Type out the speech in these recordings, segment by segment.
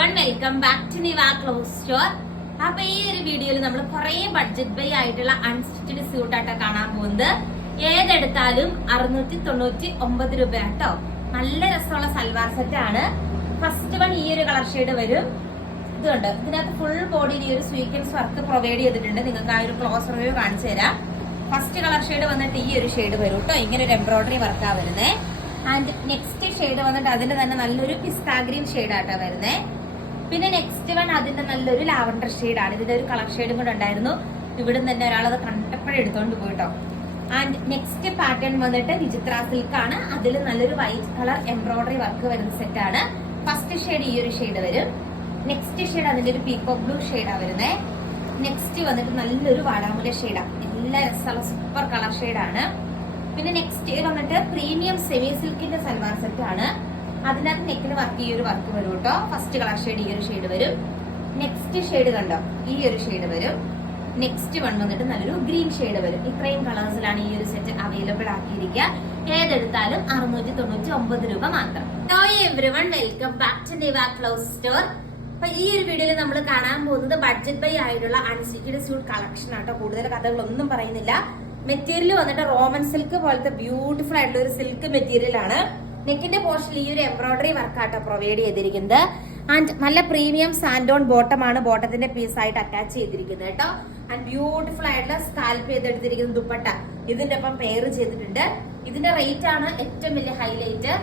Welcome back to Niva clothes store അപ്പൊ ഈ ഒരു വീഡിയോയിൽ നമ്മൾ കുറെ ബഡ്ജറ്റ് ബൈ ആയിട്ടുള്ള അൺസ്റ്റിച്ചഡ് സ്യൂട്ട് ആട്ടോ കാണാൻ പോകുന്നത്. ഏതെടുത്താലും അറുന്നൂറ്റി തൊണ്ണൂറ്റി ഒമ്പത് രൂപ കേട്ടോ നല്ല രസമുള്ള സൽവാർ സെറ്റ് ആണ്. ഫസ്റ്റ് വൺ ഈ ഒരു കളർ ഷെയ്ഡ് വരും. ഇതുണ്ട്. ഇതിനകത്ത് ഫുൾ ബോഡിയിൽ ഈ ഒരു സ്വീക്വൻസ് വർക്ക് പ്രൊവൈഡ് ചെയ്തിട്ടുണ്ട്. നിങ്ങൾക്ക് ആ ഒരു ക്ലോസ് റിവ്യൂ കാണിച്ചു തരാം. ഫസ്റ്റ് കളർ ഷെയ്ഡ് വന്നിട്ട് ഈ ഒരു ഷെയ്ഡ് വരും കേട്ടോ ഇങ്ങനെ ഒരു എംബ്രോയിഡറി വർക്കാണ് വരുന്നത് ആൻഡ് നെക്സ്റ്റ് ഷെയ്ഡ് വന്നിട്ട് അതിന്റെ തന്നെ നല്ലൊരു പിസ്താ ഗ്രീൻ ഷെയ്ഡ് ആട്ടോ വരുന്നത് പിന്നെ നെക്സ്റ്റ് വൺ അതിന്റെ നല്ലൊരു ലാവണ്ടർ ഷെയ്ഡാണ് ഇതിന്റെ ഒരു കളർ ഷെയ്ഡും കൂടെ ഉണ്ടായിരുന്നു. ഇവിടെ തന്നെ അത് കണ്ടപ്പോഴേ എടുത്തോണ്ട് പോയിട്ടോ ആൻഡ് നെക്സ്റ്റ് പാറ്റേൺ വന്നിട്ട് വിചിത്ര സിൽക്ക് ആണ്. അതിൽ നല്ലൊരു വൈറ്റ് കളർ എംബ്രോയിഡറി വർക്ക് വരുന്ന സെറ്റ് ആണ്. ഫസ്റ്റ് ഷെയ്ഡ് ഈ ഒരു ഷെയ്ഡ് വരും. നെക്സ്റ്റ് ഷെയ്ഡ് അതിന്റെ ഒരു പീക്കോ ബ്ലൂ ഷെയ്ഡാണ് വരുന്നത് നെക്സ്റ്റ് വന്നിട്ട് നല്ലൊരു വാടാമുല ഷെയ്ഡാണ് എല്ലാ രസമുള്ള സൂപ്പർ കളർ ഷെയ്ഡാണ് പിന്നെ നെക്സ്റ്റ് വന്നിട്ട് പ്രീമിയം സെമി സിൽക്കിന്റെ സൽവാർ സെറ്റ് ആണ്. അതിനകത്ത് നെക്കിന് വർക്ക് ഈ ഒരു വർക്ക് വരും കേട്ടോ. ഫസ്റ്റ് കളർ ഷെയ്ഡ് ഈ ഒരു ഷെയ്ഡ് വരും. നെക്സ്റ്റ് ഷെയ്ഡ് കണ്ടോ? ഈ ഒരു ഷെയ്ഡ് വരും. നെക്സ്റ്റ് വൺ വന്നിട്ട് നല്ലൊരു ഗ്രീൻ ഷെയ്ഡ് വരും. ഇത്രയും കളേഴ്സിലാണ് ഈ ഒരു സെറ്റ് അവൈലബിൾ ആക്കിയിരിക്കുക. ഏതെടുത്താലും അറുന്നൂറ്റി തൊണ്ണൂറ്റി ഒമ്പത് രൂപ മാത്രം. Hello everyone welcome back to Niva clothes store അപ്പൊ ഈ ഒരു വീഡിയോയിൽ നമ്മൾ കാണാൻ പോകുന്നത് ബഡ്ജറ്റ് ബൈ ആയിട്ടുള്ള അൺസ്റ്റിക്കഡ് സ്യൂട്ട് കളക്ഷൻ ആട്ടോ കൂടുതൽ കഥകളൊന്നും പറയുന്നില്ല. മെറ്റീരിയൽ വന്നിട്ട് റോമൻ സിൽക്ക് പോലത്തെ ബ്യൂട്ടിഫുൾ ആയിട്ടുള്ള ഒരു സിൽക്ക് മെറ്റീരിയൽ ആണ്. നെക്കിന്റെ പോർഷനിൽ ഈ ഒരു എംബ്രോയിഡറി വർക്കാട്ടോ പ്രൊവൈഡ് ചെയ്തിരിക്കുന്നത്. ആൻഡ് നല്ല പ്രീമിയം സാൻഡോൺ ബോട്ടം ആണ് ബോട്ടത്തിന്റെ പീസ് ആയിട്ട് അറ്റാച്ച് ചെയ്തിരിക്കുന്നത് കേട്ടോ. ആൻഡ് ബ്യൂട്ടിഫുൾ ആയിട്ടുള്ള സ്കാൽപ്പ് ചെയ്തെടുത്തിരിക്കുന്ന ദുപ്പട്ട. ഇതിന്റെ ഒപ്പം പെയർ ചെയ്തിട്ടുണ്ട്. ഇതിന്റെ റേറ്റ് ആണ് ഏറ്റവും വലിയ highlight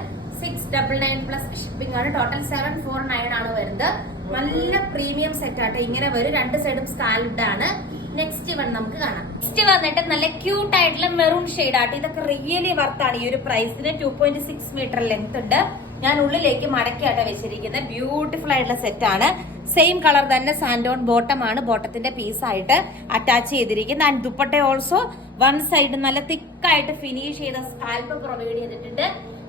six double nine plus shipping ആണ്. ടോട്ടൽ സെവൻ ഫോർ നയൻ ആണ് വരുന്നത്. നല്ല പ്രീമിയം സെറ്റ് ആട്ടോ. ഇങ്ങനെ വരും. രണ്ട് സൈഡും സ്കാൽപ്ഡ് ആണ്. നെക്സ്റ്റ് വൺ നമുക്ക് കാണാം. നെക്സ്റ്റ് വന്നിട്ട് നല്ല ക്യൂട്ട് ആയിട്ടുള്ള മെറൂൺ ഷെയ്ഡ് ആട്ടോ. ഇതൊക്കെ റിയലി വർത്താണ് ഈ ഒരു പ്രൈസിന് two point six metre length ഉണ്ട്. ഞാൻ ഉള്ളിലേക്ക് മടക്കിയാട്ടോ വെച്ചിരിക്കുന്നത്. ബ്യൂട്ടിഫുൾ ആയിട്ടുള്ള സെറ്റാണ് സെയിം കളർ തന്നെ സാൻഡോൺ ബോട്ടം ആണ് ബോട്ടത്തിന്റെ പീസ് ആയിട്ട് അറ്റാച്ച് ചെയ്തിരിക്കുന്നത്. And dupatta also one side നല്ല തിക്കായിട്ട് ഫിനിഷ് ചെയ്ത സ്കാൽപ്പ് പ്രൊവൈഡ് ചെയ്തിട്ടുണ്ട്.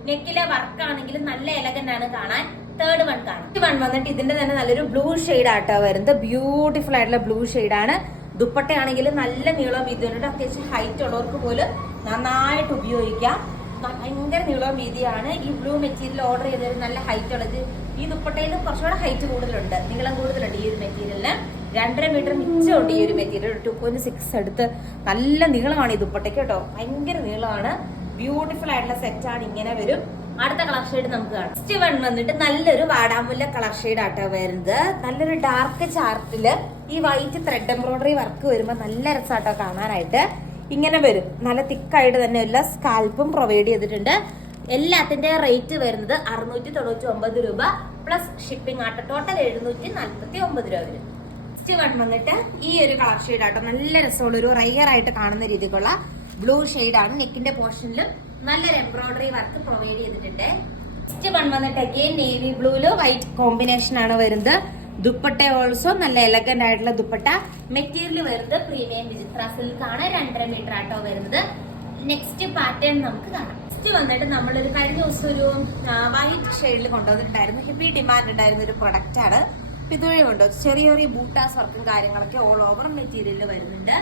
നെക്കിലെ വർക്ക് ആണെങ്കിൽ നല്ല എലഗന്റ് ആണ് കാണാൻ. തേർഡ് വൺ കാണാം. വൺ വന്നിട്ട് ഇതിന്റെ തന്നെ നല്ലൊരു ബ്ലൂ ഷെയ്ഡ് ആട്ടോ വരുന്നത്. ബ്യൂട്ടിഫുൾ ആയിട്ടുള്ള ബ്ലൂ ഷെയ്ഡ് ആണ്. ദുപ്പട്ടയാണെങ്കിൽ നല്ല നീളം വീതിയുണ്ട്. അത്യാവശ്യം ഹൈറ്റ് ഉള്ളവർക്ക് പോലും നന്നായിട്ട് ഉപയോഗിക്കാം. ഭയങ്കര നീളം വീതിയാണ്. ഈ ബ്ലൂ മെറ്റീരിയൽ ഓർഡർ ചെയ്തത് നല്ല ഹൈറ്റ് ഉള്ളത് ഈ ദുപ്പട്ടയിൽ കുറച്ചുകൂടെ ഹൈറ്റ് കൂടുതലുണ്ട്. നീളം കൂടുതലുണ്ട് ഈ ഒരു മെറ്റീരിയലിന് രണ്ടര മീറ്റർ മിച്ചമുണ്ട് ഈ ഒരു മെറ്റീരിയൽ ടു പോയിന്റ് സിക്സ് എടുത്ത് നല്ല നീളമാണ് ഈ ദുപ്പട്ടയ്ക്ക് കേട്ടോ. ഭയങ്കര നീളമാണ്. ബ്യൂട്ടിഫുൾ ആയിട്ടുള്ള സെറ്റാണ് ഇങ്ങനെ വരും. അടുത്ത കളർ ഷെയ്ഡ് നമുക്ക് കാണാം. നെക്സ്റ്റ് വൺ വന്നിട്ട് നല്ലൊരു വാടാമുല്ല കളർ ഷെയ്ഡ് ആട്ടോ വരുന്നത്. നല്ലൊരു ഡാർക്ക് ചാർട്ടിൽ ഈ വൈറ്റ് ത്രെഡ് എംബ്രോയിഡറി വർക്ക് വരുമ്പോൾ നല്ല രസമാട്ടോ കാണാനായിട്ട്. ഇങ്ങനെ വരും. നല്ല തിക്കായിട്ട് തന്നെ ഉള്ള സ്കാൽപ്പും പ്രൊവൈഡ് ചെയ്തിട്ടുണ്ട്. എല്ലാത്തിന്റെ റേറ്റ് വരുന്നത് അറുന്നൂറ്റി തൊണ്ണൂറ്റി ഒമ്പത് രൂപ പ്ലസ് ഷിപ്പിംഗ് ആട്ടോ. ടോട്ടൽ എഴുന്നൂറ്റി നാൽപ്പത്തി ഒമ്പത് രൂപ വരും. നെക്സ്റ്റ് വൺ വന്നിട്ട് ഈ ഒരു കളർ ഷെയ്ഡ് ആട്ടോ. നല്ല രസമുള്ള ഒരു റയർ ആയിട്ട് കാണുന്ന രീതിക്കുള്ള ബ്ലൂ ആണ് നെക്കിന്റെ പോർഷനിൽ നല്ലൊരു എംബ്രോയിഡറി വർക്ക് പ്രൊവൈഡ് ചെയ്തിട്ടുണ്ട്. നെക്സ്റ്റ് വൺ വന്നിട്ട് അഗെയിൻ നേവി ബ്ലൂൽ വൈറ്റ് കോമ്പിനേഷൻ ആണ് വരുന്നത്. ദുപ്പട്ട ഓൾസോ നല്ല എലഗന്റ് ആയിട്ടുള്ള ദുപ്പട്ട. മെറ്റീരിയൽ വരുന്നത് പ്രീമിയം വിചിത്ര സിൽക്ക് ആണ്. രണ്ടര മീറ്റർ ആട്ടോ വരുന്നത്. നെക്സ്റ്റ് പാറ്റേൺ നമുക്ക് കാണാം. നെക്സ്റ്റ് വന്നിട്ട് നമ്മളൊരു കഴിഞ്ഞ ദിവസം ഒരു വൈറ്റ് ഷെയ്ഡിൽ കൊണ്ടുവന്നിട്ടുണ്ടായിരുന്നു. ഹെവി ഡിമാൻഡ് ഉണ്ടായിരുന്ന ഒരു പ്രൊഡക്റ്റ് ആണ്. ഇതുവഴി കൊണ്ടുവന്നു. ചെറിയ ചെറിയ ബൂട്ടാസ് വർക്കും കാര്യങ്ങളൊക്കെ ഓൾ ഓവർ മെറ്റീരിയലിൽ വരുന്നുണ്ട്.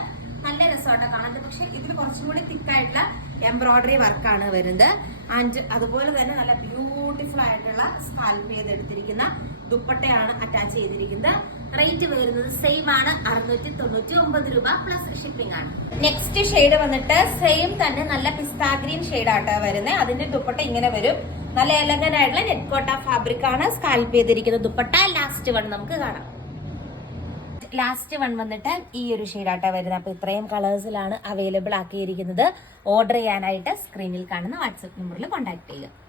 നല്ല രസമായിട്ട് കാണുന്നത് പക്ഷെ ഇതിന് കുറച്ചും കൂടി തിക്കായിട്ടുള്ള എംബ്രോയിഡറി വർക്കാണ് വരുന്നത്. ആൻഡ് അതുപോലെ തന്നെ നല്ല ബ്യൂട്ടിഫുൾ ആയിട്ടുള്ള സ്കാൽപ്പ് ചെയ്തെടുത്തിരിക്കുന്ന ദുപ്പട്ടയാണ് അറ്റാച്ച് ചെയ്തിരിക്കുന്നത്. റേറ്റ് വരുന്നത് സെയിം ആണ് അറുന്നൂറ്റി തൊണ്ണൂറ്റി ഒമ്പത് രൂപ പ്ലസ് ഷിപ്പിംഗ് ആണ്. നെക്സ്റ്റ് ഷെയ്ഡ് വന്നിട്ട് സെയിം തന്നെ നല്ല പിസ്താ ഗ്രീൻ ഷെയ്ഡ് ആട്ടോ വരുന്നത് അതിന്റെ ദുപ്പട്ട ഇങ്ങനെ വരും. നല്ല എലഗൻ ആയിട്ടുള്ള നെറ്റ് കോട്ട ഫാബ്രിക് ആണ് സ്കാൽപ്പ് ചെയ്തിരിക്കുന്ന ദുപ്പട്ട. ലാസ്റ്റ് വൺ നമുക്ക് കാണാം. ലാസ്റ്റ് വൺ വന്നിട്ട് ഈ ഒരു ഷെയ്ഡാട്ടോ വരുന്നത്. അപ്പോൾ ഇത്രയും കളേഴ്സിലാണ് അവൈലബിൾ ആക്കിയിരിക്കുന്നത്. ഓർഡർ ചെയ്യാനായിട്ട് സ്ക്രീനിൽ കാണുന്ന വാട്സപ്പ് നമ്പറിൽ കോൺടാക്ട് ചെയ്യുക.